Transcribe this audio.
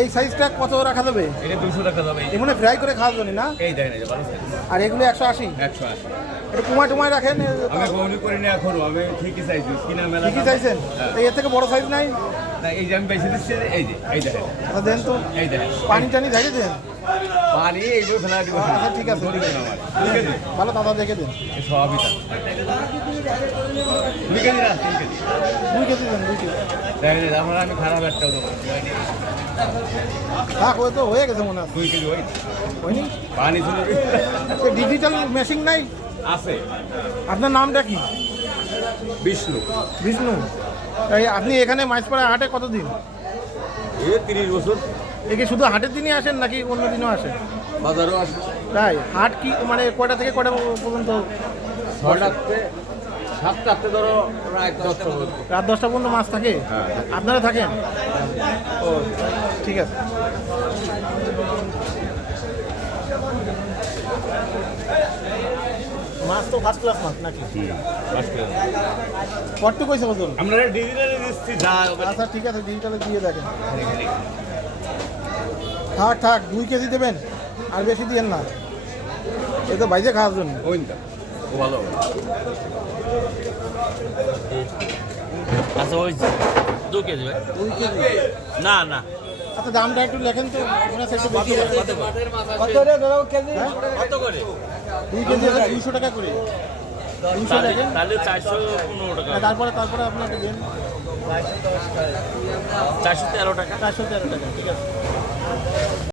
এই সাইজটা কত রাখা যাবে? এটা 200 টাকা যাবে। এমনি ফ্রাই করে খাওয়া যাবে না? এই দেখেন, এই যে ভালো সাইজ। আর এগুলো 180? 180। এটা কুমায় টুমায় রাখেন? আমি বউনি করি না এখনো, আমি ঠিকই চাইছি কিনা মেলা। ঠিকই চাইছেন? এর থেকে বড় সাইজ নাই? না, এই যে আমি বেশি দিচ্ছি, এই যে এই দেখেন। আচ্ছা দেন তো, এই দেখেন পানি টানি ঢেকে দেন। পানি এইগুলো ফেলা দিব। আচ্ছা ঠিক আছে, ঠিক আছে, ভালো দাদা দেখে দিন। সবই তা 2 কেজি না 3 কেজি। 2 কেজি দেন, 2 কেজি। দেখেন আপনারা, আমি খারাপ একটাও দেবো। থাক, ওই তো হয়ে গেছে মনে হয়। 2 কেজি হয়নি? পানি ছিল ডিজিটাল মেশিন নাই? আছে। আপনার নামটা কি? বিষ্ণু। বিষ্ণু। এই আপনি এখানে মাছপাড়া হাটে কতদিন? এই 30 বছর। একে শুধু হাটের দিনই আসেন নাকি অন্য দিনও আসেন? বাজারও আছে। তাই? হাট কি মানে কয়টা থেকে কয়টা পর্যন্ত? 6টাতে 7টাতে ধরো রাত 10টা পর্যন্ত। রাত 10টা পর্যন্ত মাছ থাকে? হ্যাঁ। আপনারা থাকেন? ও ঠিক আছে। মাছ তো ফার্স্ট ক্লাস মাছ নাকি? কত কইছে বলুন? আমরা ডিজিটালে দিচ্ছি যা। আচ্ছা ঠিক আছে, ডিজিটালে দিয়ে দেখেন। থাক থাক, 2 কেজি দেবেন, আর বেশি দিয়েন না, এই তো বাইজে খাওয়ার জন্য। ওইটা ও ভালো হবে। আচ্ছা ওই 2 কেজি ভাই। 2 কেজি? না না, আচ্ছা দামটা একটু লেখেন তো, মনে হচ্ছে একটু বেশি। কত রে দাদা কেজি? কত করে? 2 কেজি হলে 200 টাকা করে। 200 লেখেন। তাহলে 415 টাকা। তারপরে আপনাকে দেন 413 টাকা। 413 টাকা, ঠিক আছে।